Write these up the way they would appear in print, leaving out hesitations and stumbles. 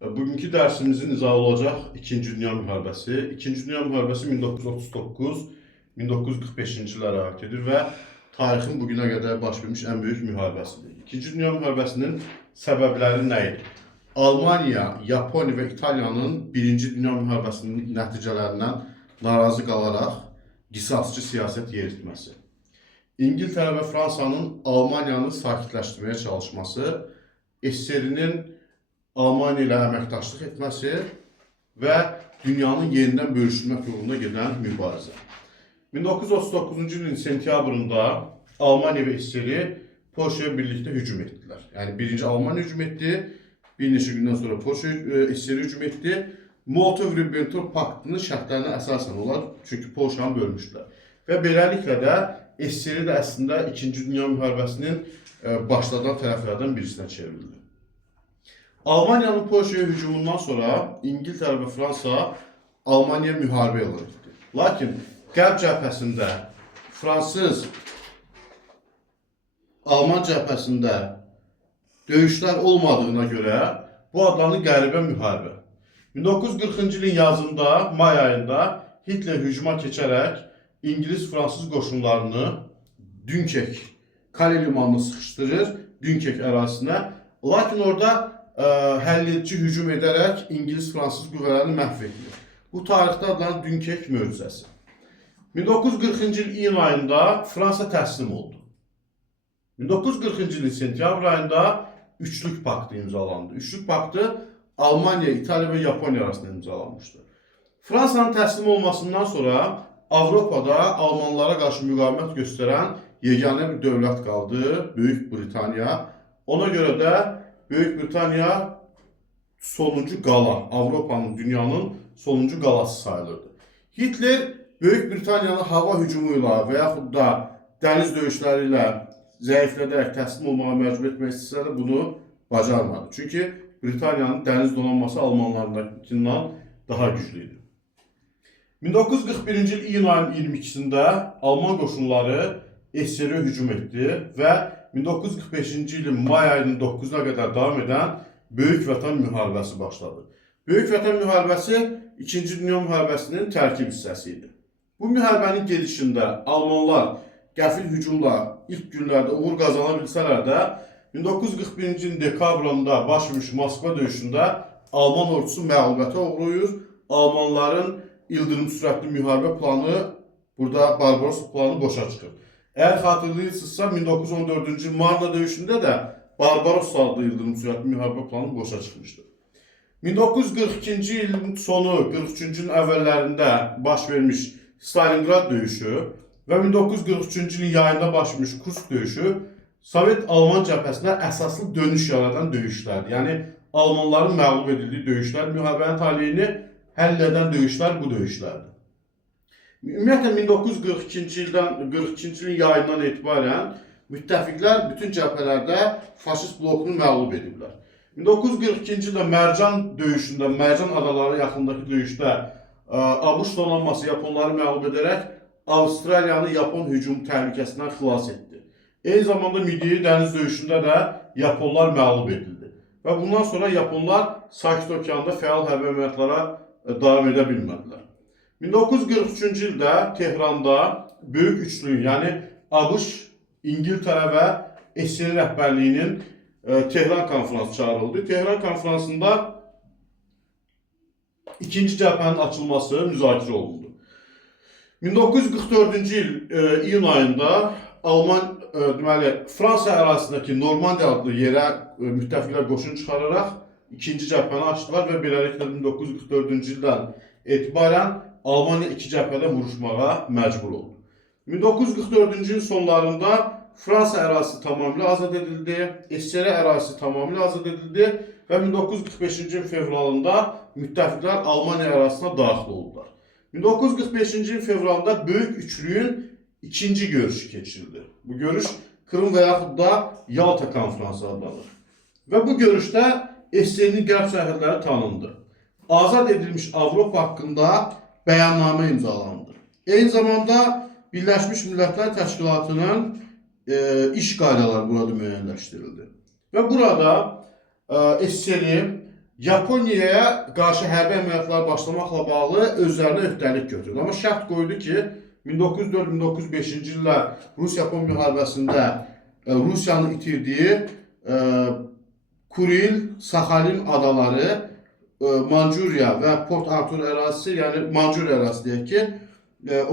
Bugünkü dərsimizin izahı olacaq İkinci Dünya Müharibəsi. İkinci Dünya Müharibəsi 1939-1945-ci illərə aid edir və tarixin bugünə qədər baş vermiş ən böyük müharibəsidir. İkinci Dünya Müharibəsinin səbəbləri nə idi? Almaniya, Yaponiya və İtaliyanın Birinci Dünya Müharibəsinin nəticələrindən narazı qalaraq qisasçı siyasət yeritməsi. İngiltərə və Fransanın Almaniyanı sakitləşdirməyə çalışması, SSR-nin Almaniya ilə əməkdaşlıq etməsi və dünyanın yenidən bölüşülmək yolunda gedən mübarizə. 1939-cu ilin sentyabrında Almaniya və SSR Polşaya birlikdə hücum etdilər. Yəni birinci Almaniya hücum etdi, bir neçə gündən sonra Polşa SSR hücum etdi. Molotov-Ribbentrop paktının şərtlərinə əsasən onlar çünki Polşanı bölmüşdülər. Və beləliklə də SSR də əslində İkinci Dünya Müharibəsinin başladan tərəflərdən birisinə çevrildi. Almaniyanın Polşaya hücumundan sonra İngiltərə və Fransa Almaniya müharibə elan etdi. Lakin qərb cəbhəsində Fransız-Alman cəbhəsində döyüşlər olmadığına görə bu adlanır qəribə müharibə. 1940-cı ilin yazında, may ayında Hitler hücuma keçərək İngilis-Fransız qoşunlarını Dünkirk, Kale limanını sıxışdırır, Dünkirk ərazisinə. Lakin orada həlledici hücum edərək İngilis-Fransız qüvvələrini məhv edilir. Bu tarixdə adlanan Dünkirk möcüzəsi. 1940-cı il iyun ayında Fransa təslim oldu. 1940-cı ilin sentyabr ayında Üçlük Paktı imzalandı. Üçlük Paktı Almaniya, İtaliya və Yaponiya arasında imzalanmışdı. Fransanın təslim olmasından sonra Avropada Almanlara qarşı müqavimət göstərən yeganə bir dövlət qaldı, Böyük Britaniya. Ona görə də Böyük Britaniya sonuncu qala, Avropanın, dünyanın sonuncu qalası sayılırdı. Hitler Böyük Britaniyanı hava hücumuyla və yaxud da dəniz döyüşləri ilə zəiflədərək təslim olmağa məcbur etmək istəsə də bunu bacarmadı. Çünki Britaniyanın dəniz donanması Almanlarındakindən daha güclüydü. 1941-ci il iyun ayının 22-sində Alman qoşunları SSR-ə hücum etdi və 1945-ci ilin may ayının 9-una qədər davam edən Böyük Vətən müharibəsi başladı. Böyük Vətən müharibəsi İkinci Dünya müharibəsinin tərkib hissəsi idi. Bu müharibənin gedişində Almanlar qəfil hücumla ilk günlərdə uğur qazana bilsələr də 1941-ci ilin dekabrında baş vermiş Moskva döyüşündə Alman ordusu məğlubiyyətə uğrayır. Almanların ildırım sürətli müharibə planı, burada Barbarossa planı boşa çıxır. Əgər xatırlayırsınızsa 1914-cü il Marna döyüşündə də Barbarossa adlı ildırım sürətli müharibə planı boşa çıxmışdı. 1942-ci ilin sonu, 43-cü ilin əvvəllərində baş vermiş Stalingrad döyüşü və 1943-cü ilin yayında baş vermiş Kursk döyüşü Sovet-Alman cəbhəsinə əsaslı dönüş yaradan döyüşlərdir. Yəni Almanların məğlub edildiyi döyüşlər, müharibənin taleyini həll edən döyüşlər bu döyüşlərdir. Ümumiyyətlə 1942-ci ilin yayından etibarən müttəfiqlər bütün cəbhələrdə faşist blokunu məğlub ediblər. 1942-ci ildə Mərcan döyüşündə, Mərcan adaları yaxındakı döyüşdə ABŞ donanması Yaponları məğlub edərək Avstraliyanı Yapon hücum təhlükəsindən xilas etdi. Eyni zamanda Midyeyi dəniz döyüşündə də Yaponlar məğlub edildi. Və bundan sonra Yaponlar Sakit Okeanda fəal hərbi əməliyyatlara davam edə bilmədilər. 1943-cü ildə Tehranda böyük üçlüyün, yəni ABŞ, İngiltərə və SSR rəhbərliyinin Tehran konfransı çağırıldı. Tehran konfransında ikinci cəbhənin açılması müzakirə olundu. 1944-cü il iyun ayında Fransa ərazisindəki Normandiya adlı yerə müttəfiqlər qoşun çıxararaq ikinci cəbhəni açdılar və beləliklə 1944-cü ildən etibarən Almaniya iki cəbhədə vuruşmağa məcbur oldu. 1944-cü ilin sonlarında Fransa ərazisi tamamilə azad edildi, SSR ərazisi tamamilə azad edildi və 1945-ci ilin fevralında müttəfiqlər Almaniya ərazisinə daxil oldular. 1945-ci ilin fevralında Böyük Üçlüyün ikinci görüşü keçirildi. Bu görüş Krım və yaxud da Yalta konfransı adlanır. Və bu görüşdə SSR-nin qərb sərhədləri tanındı. Azad edilmiş Avropa haqqında bəyannamə imzalandı. Eyni zamanda Birləşmiş Millətlər Təşkilatının iş qaydaları burada müəyyənləşdirildi. Və burada SSR Yaponiyaya qarşı hərbi əməliyyatlar başlamaqla bağlı özlərinə öhdəlik götürdü. Amma şərt qoydu ki, 1904-1905-ci illər Rus-Yapon müharibəsində Rusiyanın itirdiyi Kuril, Sakhalin adaları, Manjuriya və Port Arthur ərazisi, yəni Manjuriya ərazisi deyək ki,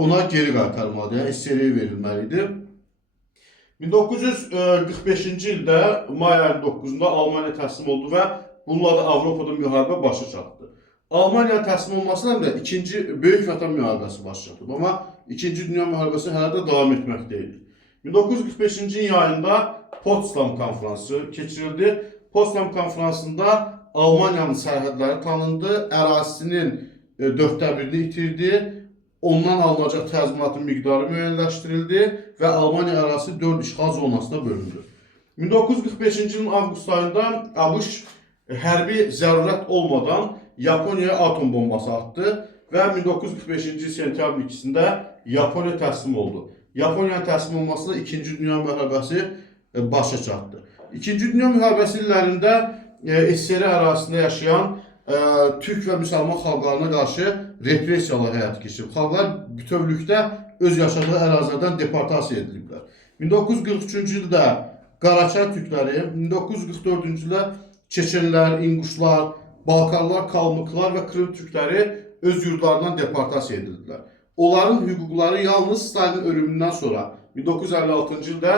ona geri qaytarılmalıdır, yəni SSR-yə verilməlidir. 1945-ci ildə may ayının 9-da Almaniya təslim oldu və bununla da Avropada müharibə başa çatdı. Almaniya təslim olmasıyla da ikinci Böyük Vətən müharibəsi başa çatdı. Amma İkinci Dünya müharibəsi hələ də davam etməkdəydi. 1945-ci il ayında Potsdam konfransı keçirildi. Potsdam konfransında Almaniyanın sərhədləri tanındı, ərazisinin 1/4-ni itirdi, ondan alınacaq təzminatın miqdarı müəyyənləşdirildi və Almaniya ərazisi 4 işğal zonasına bölündü. 1945-ci ilin avqust ayında ABŞ hərbi zərurət olmadan Yaponiyaya atom bombası atdı və 1945-ci il sentyabr 2-də Yaponiya təslim oldu. Yaponiyanın təslim olmasıyla 2-ci Dünya müharibəsi başa çatdı. 2-ci Dünya müharibəsi illərində SSR ərazisində yaşayan Türk və müsəlman xalqlarına qarşı repressiyalar həyata keçirib. Xalqlar bütövlükdə öz yaşadığı ərazilərdən deportasiya ediliblər. 1943-cü ildə Qaraçay türkləri, 1944-cü ildə Çeçenlər, İnguşlar, Balkarlar, Kalmıklar və Krım türkləri öz yurdlarından deportasiya edildilər. Onların hüquqları yalnız Stalin ölümündən sonra 1956-cı ildə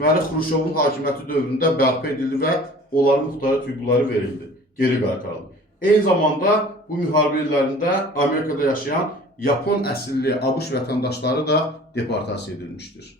Məlik Xruşovun hakimiyyəti dövründə bərpa edildi və onların müxtəlif hüquqları verildi, geri qaytarıldı. Eyni zamanda bu müharibə illərində Amerikada yaşayan Yapon əsilli ABŞ vətəndaşları da deportasiya edilmişdir.